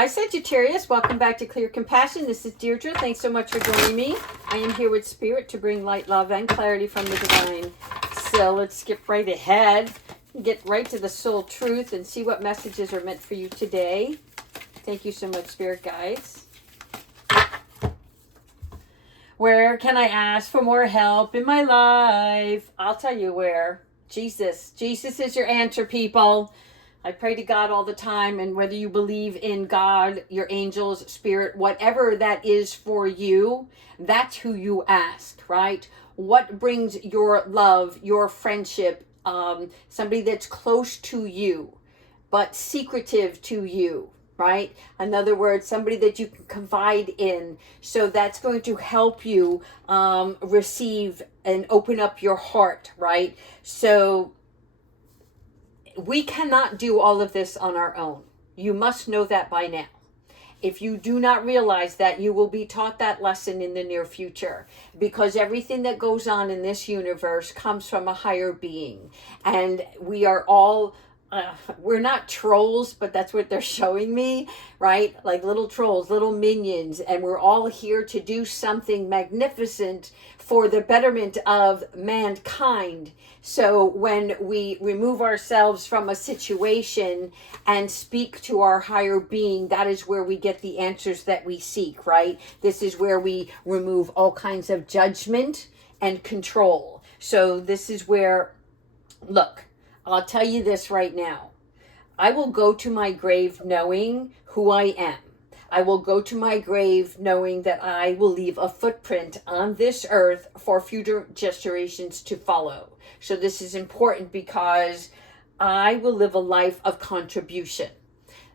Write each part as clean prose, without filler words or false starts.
Hi Sagittarius, welcome back to Clear Compassion. This is Deirdre. Thanks so much for joining me. I am here with Spirit to bring light, love, and clarity from the divine. So let's skip right ahead, get right to the soul truth and see what messages are meant for you today. Thank you so much, Spirit guides. Where can I ask for more help in my life? I'll tell you where. Jesus. Jesus is your answer, people. I pray to God all the time, and whether you believe in God, your angels, spirit, whatever that is for you, that's who you ask, right? What brings your love, your friendship, somebody that's close to you, but secretive to you, right? In other words, somebody that you can confide in. So that's going to help you receive and open up your heart, right? So we cannot do all of this on our own. You must know that by now. If you do not realize that, you will be taught that lesson in the near future, because everything that goes on in this universe comes from a higher being. And we are all, we're not trolls, but that's what they're showing me, right? Like little trolls, little minions. And we're all here to do something magnificent for the betterment of mankind. So when we remove ourselves from a situation and speak to our higher being, that is where we get the answers that we seek, right? This is where we remove all kinds of judgment and control. So this is where, look, I'll tell you this right now. I will go to my grave knowing who I am. I will go to my grave knowing that I will leave a footprint on this earth for future generations to follow. So this is important because I will live a life of contribution.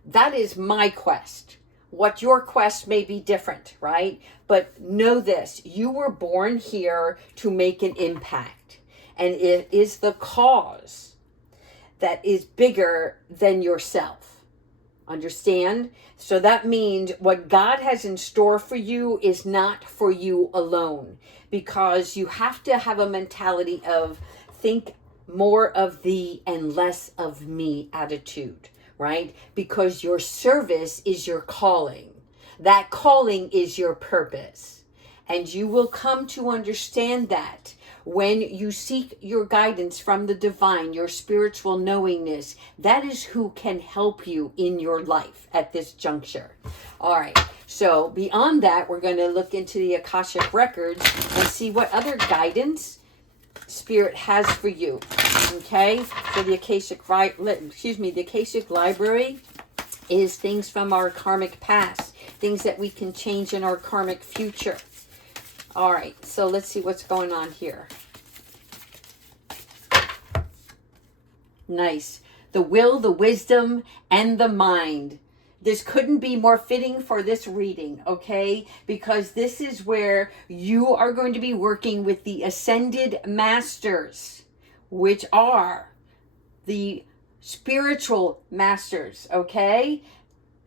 That is my quest. What your quest may be different, right? But know this, you were born here to make an impact. And it is the cause that is bigger than yourself. Understand? So that means what God has in store for you is not for you alone, because you have to have a mentality of think more of thee and less of me attitude, right? Because your service is your calling. That calling is your purpose. And you will come to understand that when you seek your guidance from the divine, your spiritual knowingness. That is who can help you in your life at this juncture. All right. So beyond that, we're going to look into the Akashic records and see what other guidance Spirit has for you. Okay. So the Akashic library is things from our karmic past, things that we can change in our karmic future. All right, so let's see what's going on here. Nice. The will, the wisdom, and the mind. This couldn't be more fitting for this reading, okay? Because this is where you are going to be working with the ascended masters, which are the spiritual masters, okay?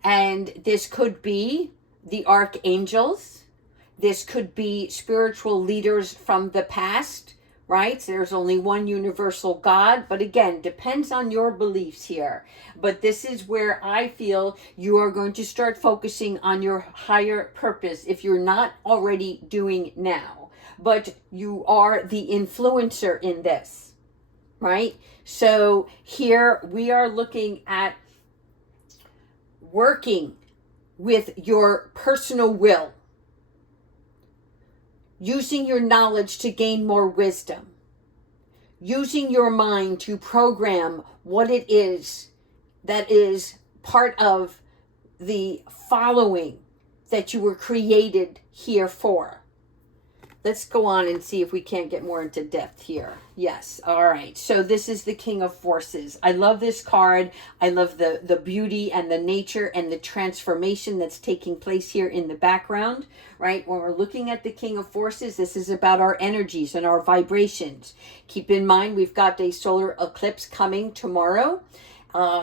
And this could be the archangels. This could be spiritual leaders from the past, right? There's only one universal God, but again, depends on your beliefs here. But this is where I feel you are going to start focusing on your higher purpose if you're not already doing now. But you are the influencer in this, right? So here we are looking at working with your personal will, using your knowledge to gain more wisdom, using your mind to program what it is that is part of the following that you were created here for. Let's go on and see if we can't get more into depth here. Yes. All right. So this is the King of Forces. I love this card. I love the beauty and the nature and the transformation that's taking place here in the background, right? When we're looking at the King of Forces, this is about our energies and our vibrations. Keep in mind, we've got a solar eclipse coming tomorrow.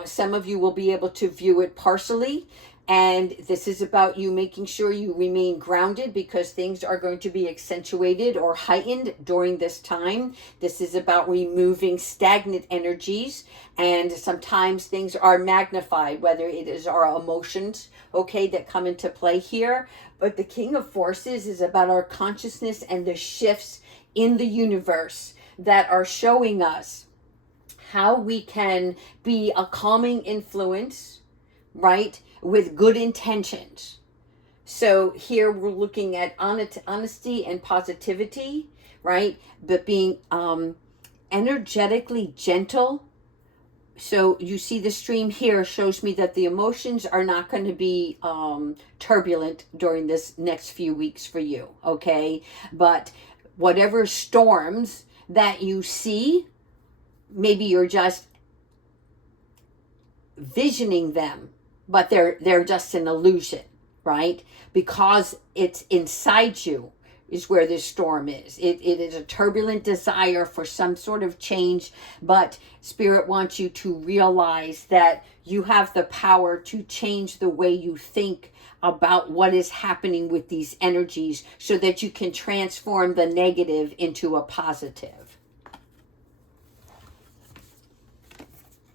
Some of you will be able to view it partially. And this is about you making sure you remain grounded, because things are going to be accentuated or heightened during this time. This is about removing stagnant energies, and sometimes things are magnified, whether it is our emotions, okay, that come into play here. But the King of Forces is about our consciousness and the shifts in the universe that are showing us how we can be a calming influence, right, with good intentions. So here we're looking at honesty and positivity, right, but being energetically gentle. So you see the stream here shows me that the emotions are not going to be turbulent during this next few weeks for you, okay? But whatever storms that you see, maybe you're just visioning them, but they're just an illusion, right? Because it's inside you is where this storm is. It is a turbulent desire for some sort of change, but Spirit wants you to realize that you have the power to change the way you think about what is happening with these energies, so that you can transform the negative into a positive.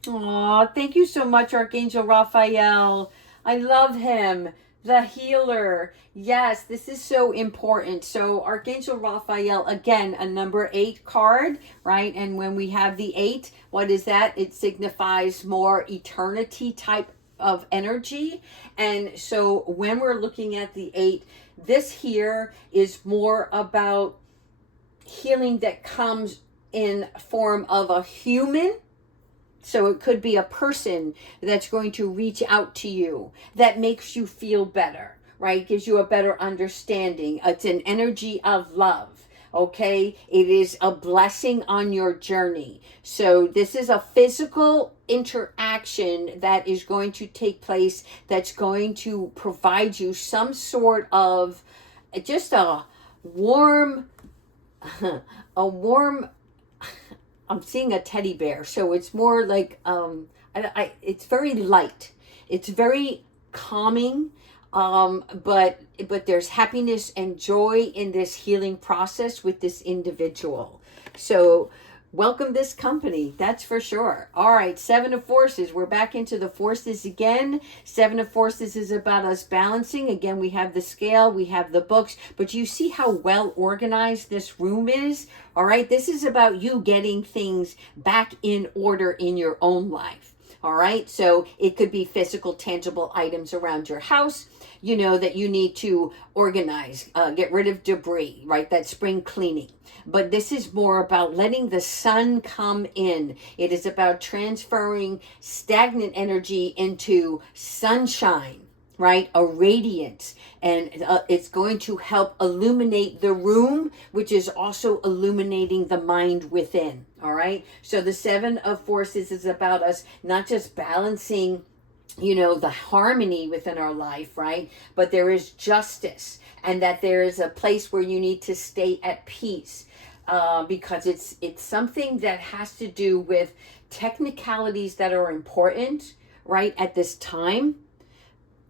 Aw, thank you so much, Archangel Raphael. I love him, the healer. Yes, this is so important. So Archangel Raphael, again, a number 8 card, right? And when we have the 8, what is that? It signifies more eternity type of energy. And so when we're looking at the 8, this here is more about healing that comes in form of a human. So it could be a person that's going to reach out to you that makes you feel better, right? Gives you a better understanding. It's an energy of love, okay? It is a blessing on your journey. So this is a physical interaction that is going to take place, that's going to provide you some sort of just a warm, I'm seeing a teddy bear, so it's more like it's very light. It's very calming, but there's happiness and joy in this healing process with this individual. So welcome this company, that's for sure. All right, 7 of Forces. We're back into the forces again. 7 of Forces is about us balancing. Again, we have the scale, we have the books, but you see how well organized this room is? All right, this is about you getting things back in order in your own life. All right, so it could be physical, tangible items around your house, you know, that you need to organize, get rid of debris, right? That spring cleaning. But this is more about letting the sun come in. It is about transferring stagnant energy into sunshine, right? A radiance. And it's going to help illuminate the room, which is also illuminating the mind within. All right. So the 7 of Forces is about us not just balancing, you know, the harmony within our life, right? But there is justice, and that there is a place where you need to stay at peace, because it's something that has to do with technicalities that are important, right, at this time.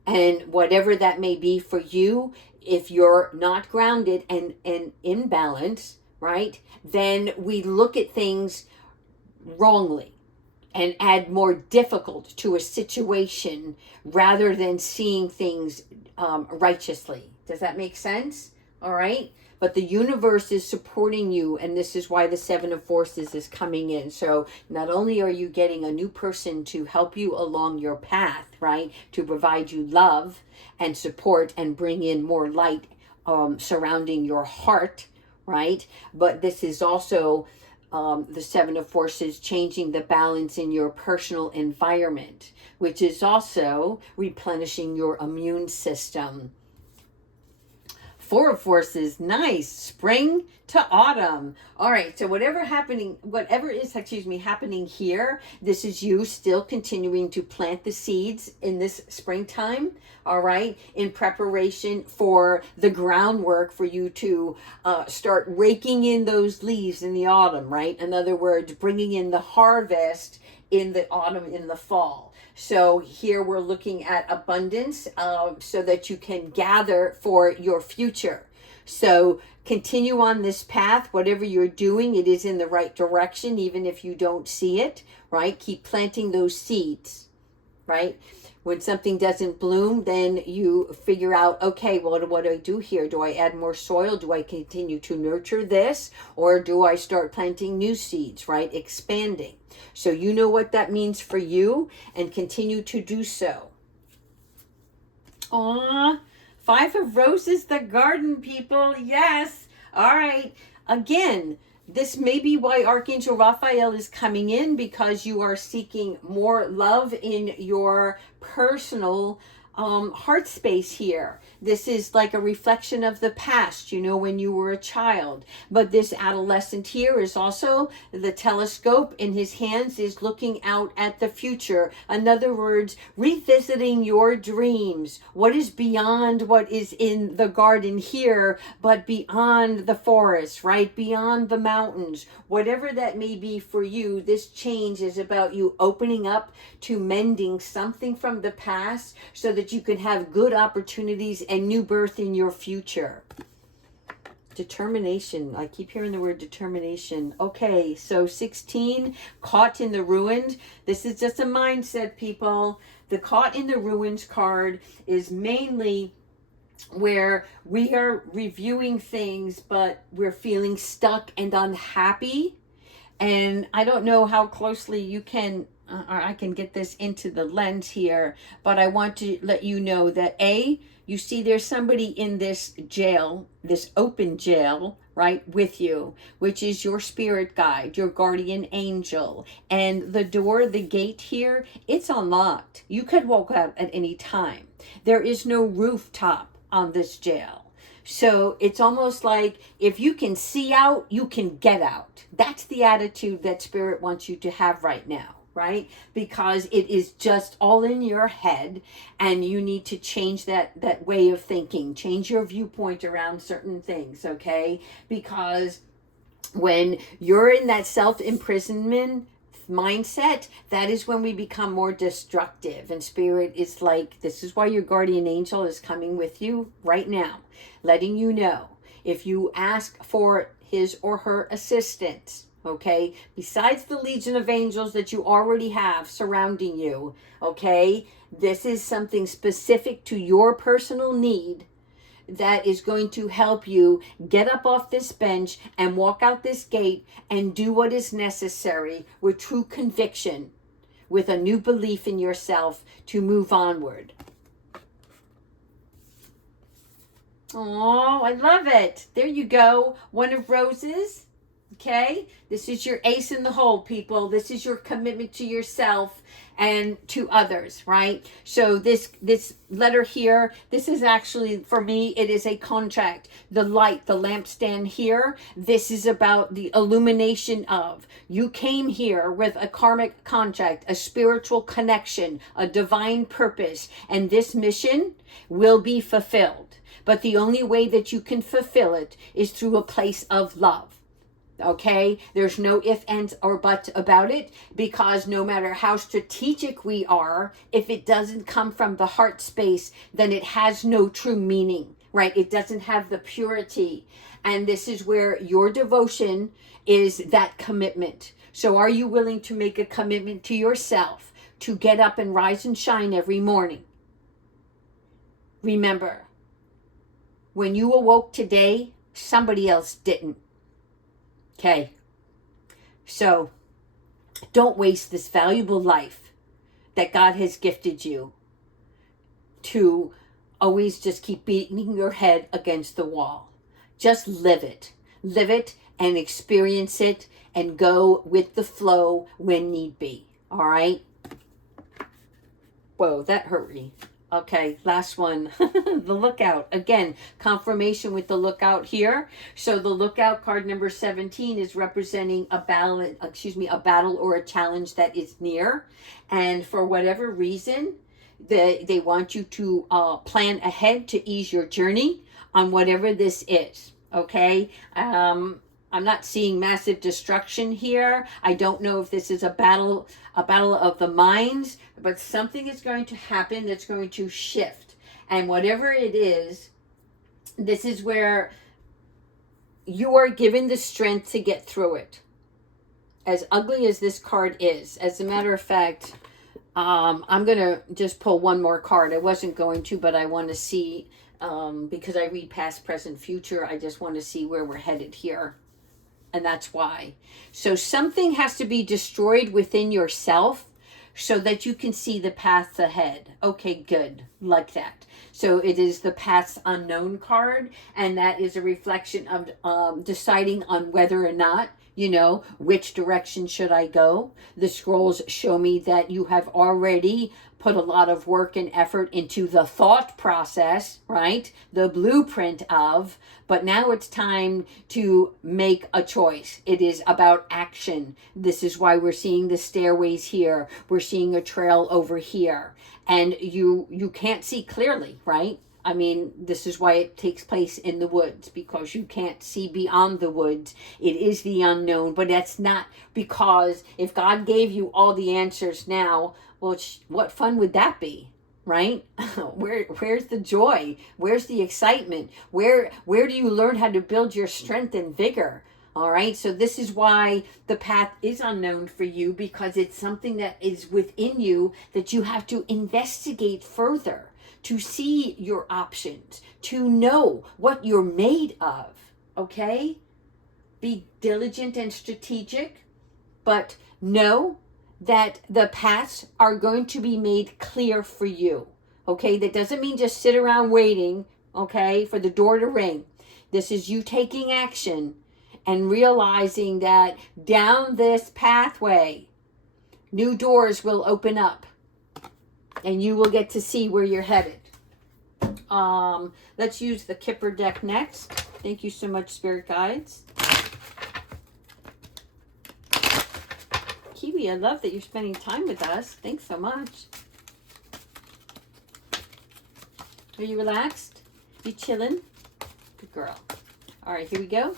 And whatever that may be for you, if you're not grounded and in balance, right, then we look at things wrongly and add more difficult to a situation rather than seeing things righteously. Does that make sense? All right. But the universe is supporting you, and this is why the 7 of Forces is coming in. So not only are you getting a new person to help you along your path, right, to provide you love and support and bring in more light surrounding your heart, right, but this is also the 7 of Forces changing the balance in your personal environment, which is also replenishing your immune system. 4 of Forces, nice. Spring to autumn. All right, so whatever is happening here, this is you still continuing to plant the seeds in this springtime, all right, in preparation for the groundwork for you to start raking in those leaves in the autumn, right? In other words, bringing in the harvest in the autumn, in the fall. So here we're looking at abundance, so that you can gather for your future. So continue on this path. Whatever you're doing, it is in the right direction, even if you don't see it, right? Keep planting those seeds, right? When something doesn't bloom, then you figure out, okay, well, what do I do here? Do I add more soil? Do I continue to nurture this? Or do I start planting new seeds, right? Expanding. So you know what that means for you, and continue to do so. Aw, 5 of Roses, the garden, people. Yes. All right. Again, this may be why Archangel Raphael is coming in, because you are seeking more love in your personal heart space here. This is like a reflection of the past, when you were a child. But this adolescent here is also, the telescope in his hands is looking out at the future. In other words, revisiting your dreams. What is beyond what is in the garden here, but beyond the forest, right? Beyond the mountains. Whatever that may be for you, this change is about you opening up to mending something from the past, so that you can have good opportunities and new birth in your future. Determination. I keep hearing the word determination. Okay, so 16, caught in the ruined. This is just a mindset, people. The caught in the ruins card is mainly where we are reviewing things, but we're feeling stuck and unhappy. And I don't know how closely you can, or I can get this into the lens here, but I want to let you know that you see there's somebody in this jail, this open jail, right, with you, which is your spirit guide, your guardian angel. And the door, the gate here, it's unlocked. You could walk out at any time. There is no rooftop on this jail. So it's almost like if you can see out, you can get out. That's the attitude that Spirit wants you to have right now, right? Because it is just all in your head, and you need to change that way of thinking, change your viewpoint around certain things, okay? Because when you're in that self-imprisonment mindset, that is when we become more destructive. And Spirit is like, this is why your guardian angel is coming with you right now, letting you know, if you ask for his or her assistance, okay, besides the legion of angels that you already have surrounding you, okay, this is something specific to your personal need that is going to help you get up off this bench and walk out this gate and do what is necessary with true conviction, with a new belief in yourself to move onward. Oh, I love it. There you go. 1 of Roses. Okay, this is your ace in the hole, people. This is your commitment to yourself and to others, right? So this letter here, this is actually, for me, it is a contract. The light, the lampstand here, this is about the illumination of. You came here with a karmic contract, a spiritual connection, a divine purpose, and this mission will be fulfilled. But the only way that you can fulfill it is through a place of love. Okay, there's no ifs, ands, or buts about it, because no matter how strategic we are, if it doesn't come from the heart space, then it has no true meaning, right? It doesn't have the purity. And this is where your devotion is that commitment. So are you willing to make a commitment to yourself to get up and rise and shine every morning? Remember, when you awoke today, somebody else didn't. Okay, so don't waste this valuable life that God has gifted you to always just keep beating your head against the wall. Just live it and experience it, and go with the flow when need be. All right. Whoa, that hurt me. Okay, last one. The lookout. Again, confirmation with the lookout here. So the lookout card number 17 is representing a battle or a challenge that is near. And for whatever reason, they want you to plan ahead to ease your journey on whatever this is. Okay. I'm not seeing massive destruction here. I don't know if this is a battle of the minds, but something is going to happen that's going to shift. And whatever it is, this is where you are given the strength to get through it. As ugly as this card is, as a matter of fact, I'm going to just pull one more card. I wasn't going to, but I want to see, because I read past, present, future, I just want to see where we're headed here. And that's why. So something has to be destroyed within yourself so that you can see the path ahead. Okay, good. Like that. So it is the paths unknown card, and that is a reflection of deciding on whether or not, which direction should I go. The scrolls show me that you have already put a lot of work and effort into the thought process, right? The blueprint of, but now it's time to make a choice. It is about action. This is why we're seeing the stairways here. We're seeing a trail over here. And you can't see clearly, right? I mean, this is why it takes place in the woods, because you can't see beyond the woods. It is the unknown, but that's not because if God gave you all the answers now, well, what fun would that be, right? Where's the joy? Where's the excitement? Where do you learn how to build your strength and vigor? All right, so this is why the path is unknown for you, because it's something that is within you that you have to investigate further, to see your options, to know what you're made of, okay? Be diligent and strategic, but know that the paths are going to be made clear for you, okay? That doesn't mean just sit around waiting, okay, for the door to ring. This is you taking action and realizing that down this pathway, new doors will open up and you will get to see where you're headed. Let's use the Kipper deck next. Thank you so much, Spirit Guides. Kiwi, I love that you're spending time with us. Thanks so much. Are you relaxed? You chilling? Good girl. All right, here we go.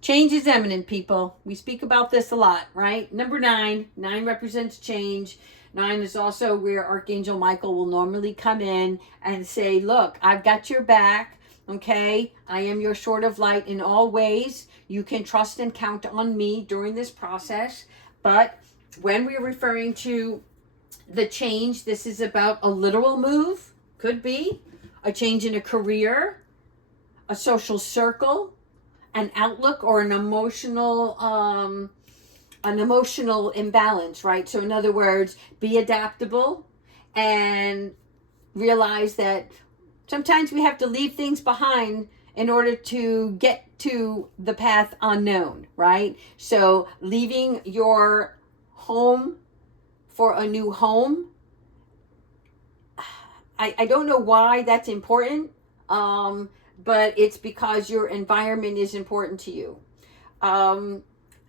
Change is imminent, people. We speak about this a lot, right? Number 9. 9 represents change. 9 is also where Archangel Michael will normally come in and say, look, I've got your back, okay? I am your sword of light in all ways. You can trust and count on me during this process. But when we're referring to the change, this is about a literal move. Could be a change in a career, a social circle, an outlook, or an emotional imbalance, right? So in other words, be adaptable and realize that sometimes we have to leave things behind in order to get to the path unknown, right? So leaving your home for a new home, I don't know why that's important, but it's because your environment is important to you.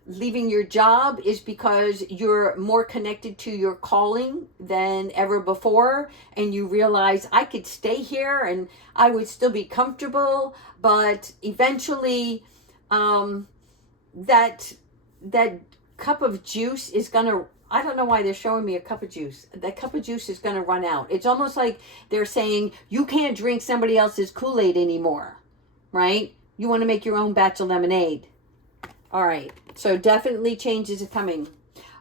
Leaving your job is because you're more connected to your calling than ever before, and you realize I could stay here and I would still be comfortable, but eventually that cup of juice is gonna, I don't know why they're showing me a cup of juice. That cup of juice is gonna run out. It's almost like they're saying you can't drink somebody else's Kool-Aid anymore, right? You want to make your own batch of lemonade. All right, so definitely changes are coming.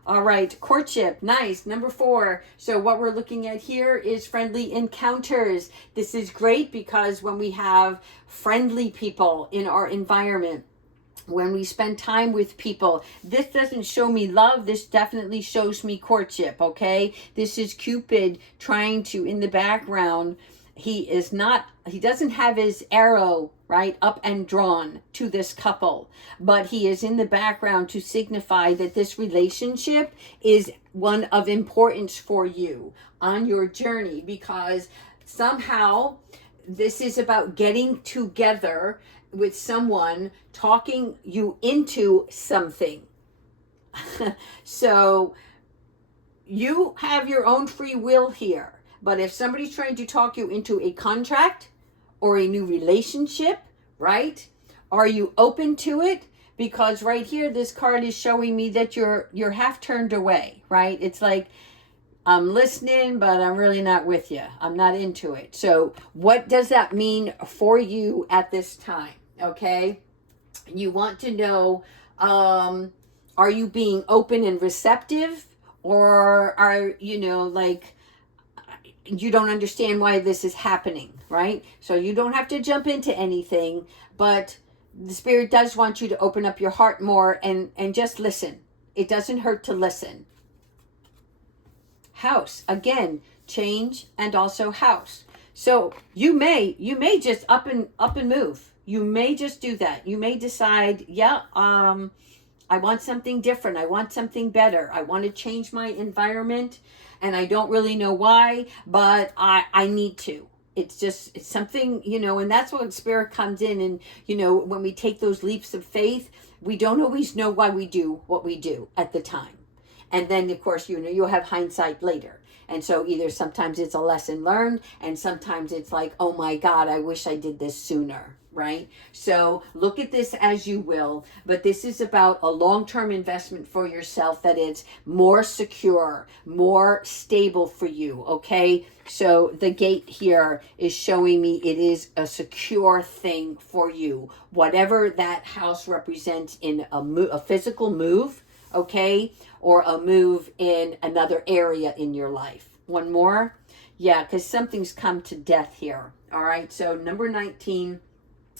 All right, courtship, nice. Number 4. So what we're looking at here is friendly encounters. This is great because when we have friendly people in our environment, when we spend time with people, this doesn't show me love. This definitely shows me courtship, okay? This is Cupid trying to, in the background, he doesn't have his arrow, right, up and drawn to this couple, but he is in the background to signify that this relationship is one of importance for you on your journey, because somehow this is about getting together with someone, talking you into something. So you have your own free will here. But if somebody's trying to talk you into a contract or a new relationship, right? Are you open to it? Because right here, this card is showing me that you're half turned away, right? It's like, I'm listening, but I'm really not with you. I'm not into it. So what does that mean for you at this time? Okay. You want to know, are you being open and receptive, or are, like, you don't understand why this is happening, right? So you don't have to jump into anything, but the Spirit does want you to open up your heart more and just listen. It doesn't hurt to listen. House, again, change, and also house. So you may just up and move. You may just do that. You may decide, I want something different. I want something better. I want to change my environment, and I don't really know why, but I need to. It's something, and that's when Spirit comes in. And, when we take those leaps of faith, we don't always know why we do what we do at the time. And then, of course, you'll have hindsight later. And so either sometimes it's a lesson learned, and sometimes it's like, oh my God, I wish I did this sooner, right? So look at this as you will, but this is about a long-term investment for yourself, that it's more secure, more stable for you, okay? So the gate here is showing me it is a secure thing for you. Whatever that house represents in a physical move, okay, or a move in another area in your life. One more. Yeah, because something's come to death here. All right, so number 19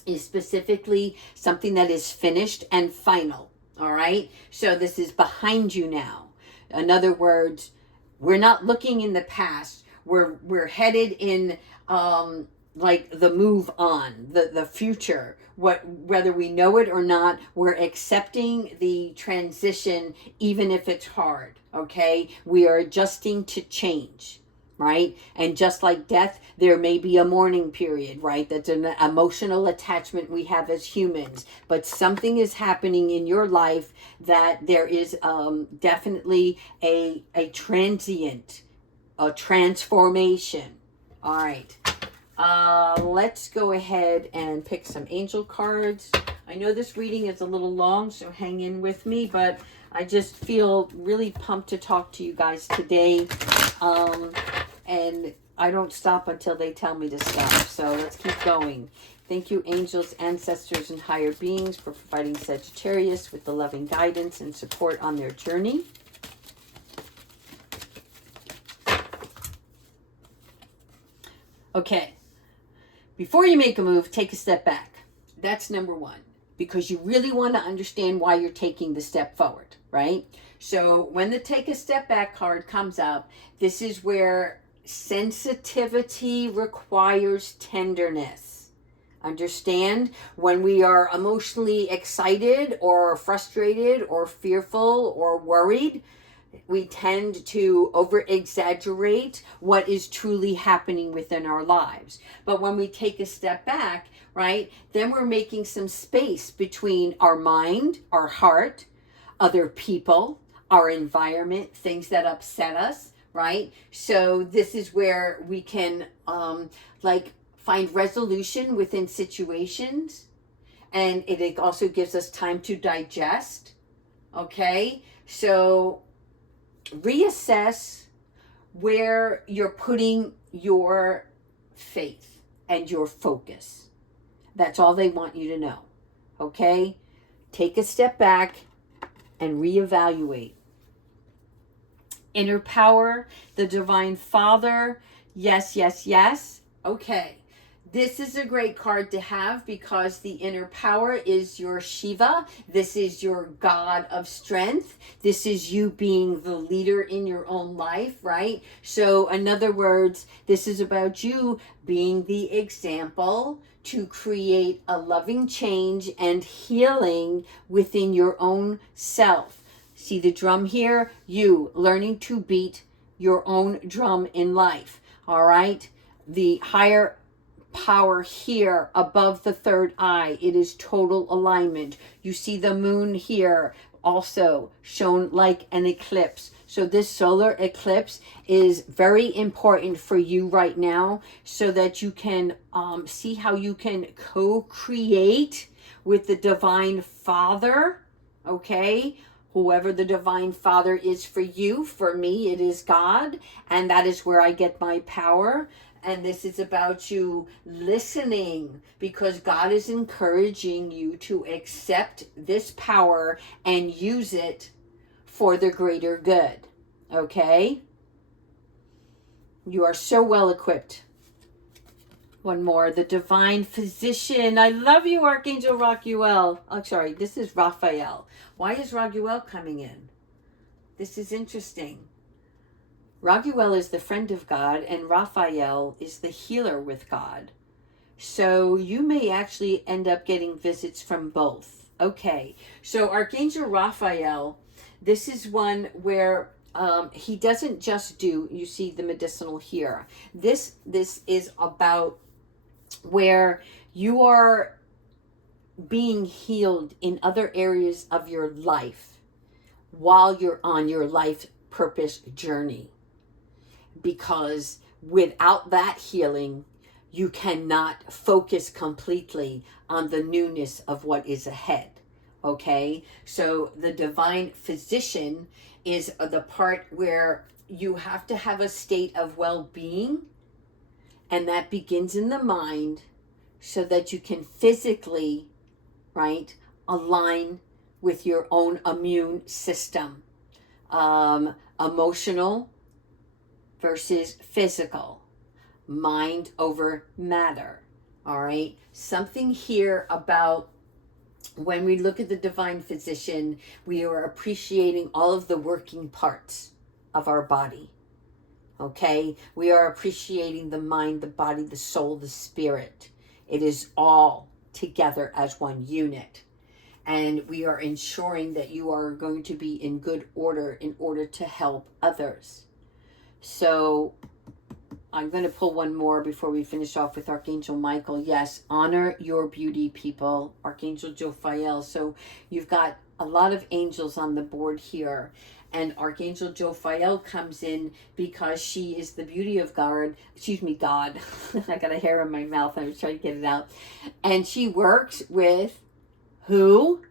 is specifically something that is finished and final. All right, so this is behind you now. In other words, we're not looking in the past. We're headed in like the move on, the future. Whether we know it or not, we're accepting the transition, even if it's hard. Okay, we are adjusting to change, right? And just like death, there may be a mourning period, right? That's an emotional attachment we have as humans. But something is happening in your life that there is definitely a transient, a transformation. All right. Let's go ahead and pick some angel cards. I know this reading is a little long, so hang in with me, but I just feel really pumped to talk to you guys today. And I don't stop until they tell me to stop. So let's keep going. Thank you, angels, ancestors, and higher beings, for providing Sagittarius with the loving guidance and support on their journey. Okay. Before you make a move, take a step back. That's number one, because you really want to understand why you're taking the step forward, right? So when the take a step back card comes up, this is where sensitivity requires tenderness. Understand, when we are emotionally excited or frustrated or fearful or worried, we tend to over-exaggerate what is truly happening within our lives. But when we take a step back, right, then we're making some space between our mind, our heart, other people, our environment, things that upset us, right? So this is where we can find resolution within situations. And it also gives us time to digest, okay? So reassess where you're putting your faith and your focus. That's all they want you to know. Okay? Take a step back and reevaluate. Inner power, the divine father. Yes, yes, yes. Okay. This is a great card to have because the inner power is your Shiva. This is your God of strength. This is you being the leader in your own life, right? So in other words, this is about you being the example to create a loving change and healing within your own self. See the drum here? You learning to beat your own drum in life, all right? The higher power here above the third eye, it is total alignment. You see the moon here also shown like an eclipse. So this solar eclipse is very important for you right now so that you can see how you can co-create with the Divine Father, okay? Whoever the Divine Father is for you, for me, it is God, and that is where I get my power. And this is about you listening, because God is encouraging you to accept this power and use it for the greater good. Okay? You are so well equipped. One more, the Divine Physician. I love you, Archangel Raguel. Oh, sorry, this is Raphael. Why is Raguel coming in? This is interesting. Raguel is the friend of God, and Raphael is the healer with God. So you may actually end up getting visits from both. Okay, so Archangel Raphael, this is one where he doesn't just do, you see the medicinal here. This is about where you are being healed in other areas of your life while you're on your life purpose journey. Because without that healing, you cannot focus completely on the newness of what is ahead. Okay? So the Divine Physician is the part where you have to have a state of well-being, and that begins in the mind so that you can physically, right, align with your own immune system. Emotional versus physical, mind over matter. All right, something here about when we look at the Divine Physician, we are appreciating all of the working parts of our body. Okay, we are appreciating the mind, the body, the soul, the spirit. It is all together as one unit. And we are ensuring that you are going to be in good order in order to help others. So I'm going to pull one more before we finish off with Archangel Michael. Yes, honor your beauty, people. Archangel Jophiel. So you've got a lot of angels on the board here. And Archangel Jophiel comes in because she is the beauty of God. Excuse me, God. I got a hair in my mouth. I was trying to get it out. And she works with who?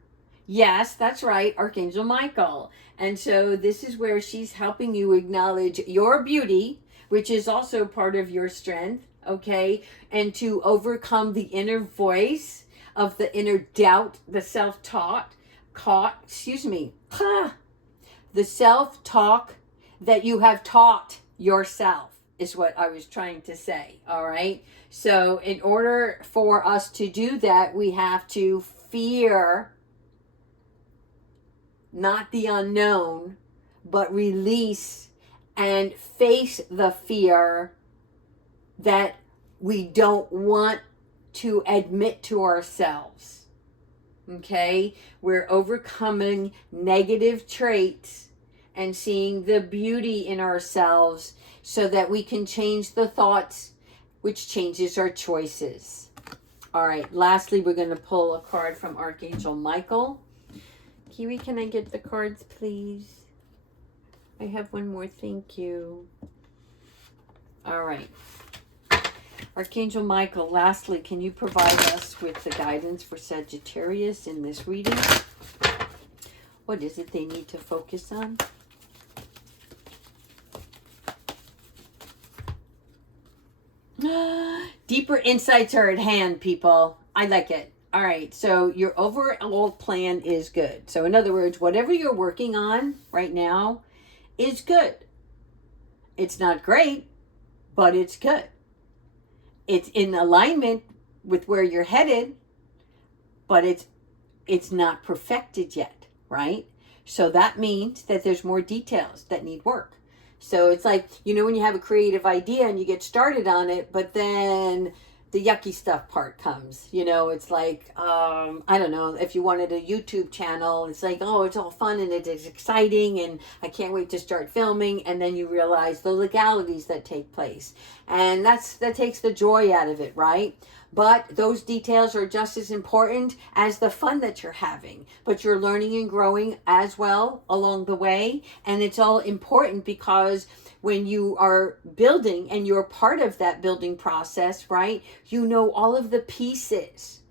Yes, that's right, Archangel Michael. And so this is where she's helping you acknowledge your beauty, which is also part of your strength, okay? And to overcome the inner voice of the inner doubt, the self-talk, the self-talk that you have taught yourself is what I was trying to say, all right? So in order for us to do that, we have to fear not the unknown, but release and face the fear that we don't want to admit to ourselves. Okay? We're overcoming negative traits and seeing the beauty in ourselves so that we can change the thoughts, which changes our choices. All right, lastly, we're going to pull a card from Archangel Michael. Kiwi, can I get the cards, please? I have one more, thank you. All right. Archangel Michael, lastly, can you provide us with the guidance for Sagittarius in this reading? What is it they need to focus on? Deeper insights are at hand, people. I like it. All right, so your overall plan is good. So in other words, whatever you're working on right now is good. It's not great, but it's good. It's in alignment with where you're headed, but it's not perfected yet, right? So that means that there's more details that need work. So it's like, you know, when you have a creative idea and you get started on it, but then the yucky stuff part comes. You know, it's like, I don't know, if you wanted a YouTube channel, it's like, oh, it's all fun and it's exciting and I can't wait to start filming. And then you realize the legalities that take place. And that takes the joy out of it, right? But those details are just as important as the fun that you're having. But you're learning and growing as well along the way. And it's all important because when you are building and you're part of that building process, right, you know all of the pieces.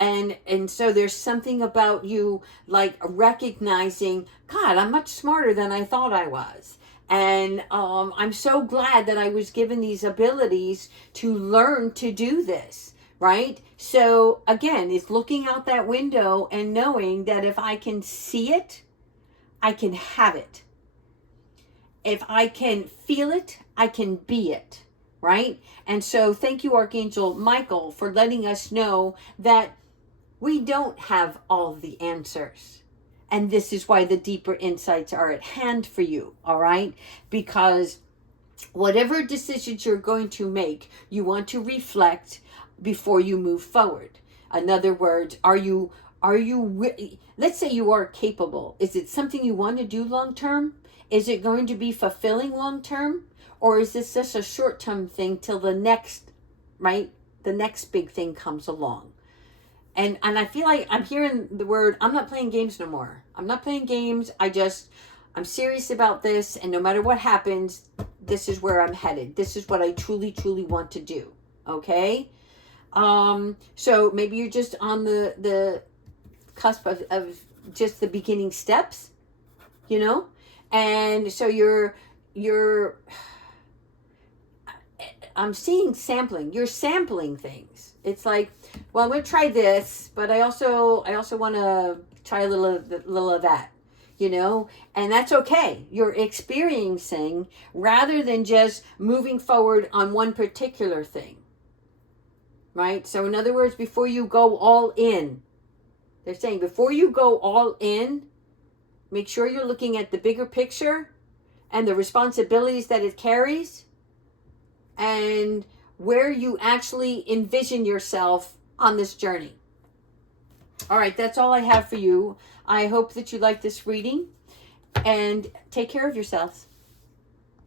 And so there's something about you like recognizing, God, I'm much smarter than I thought I was. And I'm so glad that I was given these abilities to learn to do this, right? So again, it's looking out that window and knowing that if I can see it, I can have it. If I can feel it, I can be it, right? And so thank you, Archangel Michael, for letting us know that we don't have all the answers. And this is why the deeper insights are at hand for you, all right? Because whatever decisions you're going to make, you want to reflect before you move forward. In other words, are you let's say you are capable. Is it something you want to do long term? Is it going to be fulfilling long term? Or is this just a short term thing till the next, right? The next big thing comes along. And I feel like I'm hearing the word, I'm not playing games no more. I'm not playing games. I'm serious about this. And no matter what happens, this is where I'm headed. This is what I truly, truly want to do. Okay? So maybe you're just on the cusp of just the beginning steps, you know? And so I'm seeing sampling. You're sampling things. It's like, well, I'm going to try this, but I also want to try a little of that, you know? And that's okay. You're experiencing rather than just moving forward on one particular thing, right? So in other words, before you go all in, they're saying before you go all in, make sure you're looking at the bigger picture and the responsibilities that it carries and where you actually envision yourself on this journey. All right, that's all I have for you. I hope that you like this reading and take care of yourselves.